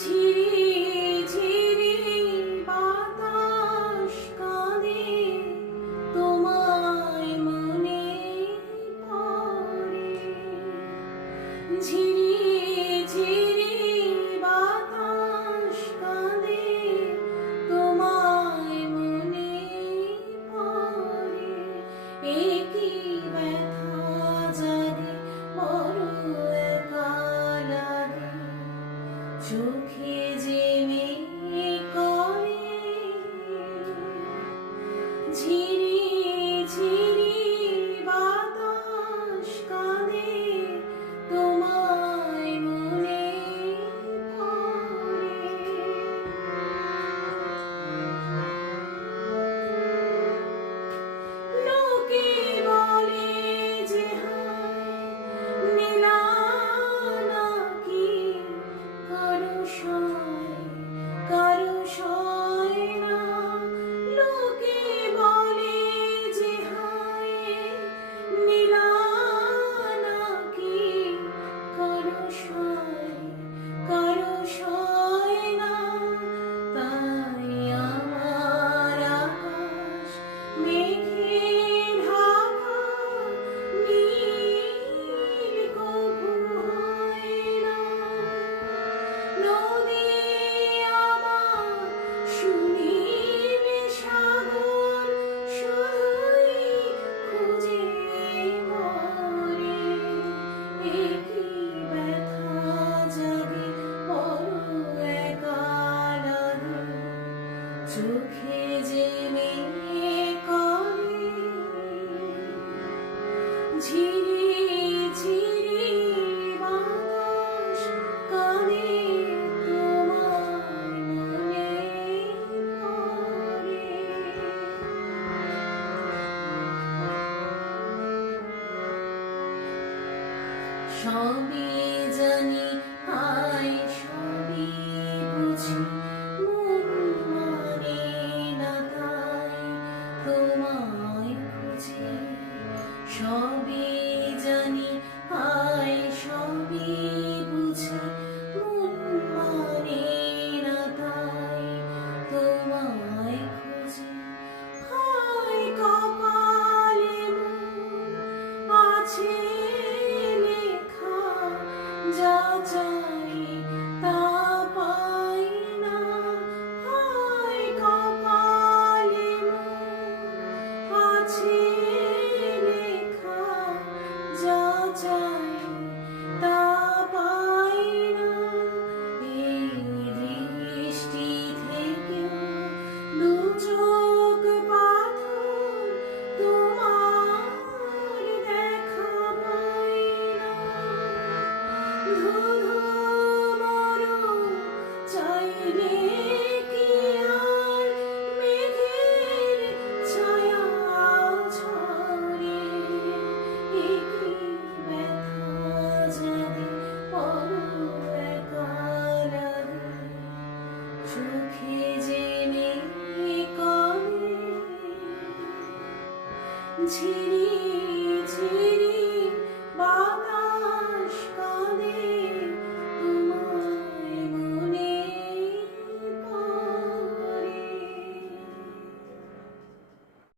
ঝিরি ঝিরি বাতাস কাঁদে তোমায় মনে পড়ে। ঝিরি ঝিরি বাতাস কাঁদে তোমায় মনে পড়ে। এ কি ব্যথা জাগে বড় একা লাগে, চোখে যে মেয়ে করে। ঝিরি ঝিরি বাতাস কাঁদে তোমায় মনে পড়ে। লোকে বলে যে হায় নীলা নাকি কারো সয় না। লোকে বলে যে হায় নীলা নাকি কারো সয় না। তাই আমার আকাশ মেঘে ঢাকা, নীল কভু হয় না। নদী আমার সুনীল সাগর শুধুই খুঁজে মরে। এ কি ব্যথা জাগে বড় একা লাগে, চোখে যে মেয়ে করে। ঝিরি ঝিরি বাতাস কাঁদে তোমায় মনে পড়ে। সবই জানি হায় সবই বুঝি, মন মানে না তাই তোমায় খুঁজি। সবই জানি হায় সবই বুঝি, মন মানে না তাই তোমায় খুঁজি। হায় কপালে মোর আছে লেখা, যা চাই তা পাই না। হায় কপালে মোর আছে লেখা, যা চাই তা পাই না। এই দৃষ্টি থেকেও দু চোখ পাথর, তোমার দেখা পাই না। ধুধু মরু চাইলে কি আর মেঘের ছায়া ঝরে। এ কি ব্যথা জাগে বড় একা লাগে, চোখে যে মেয়ে করে। ঝিরি ঝিরি বাতাস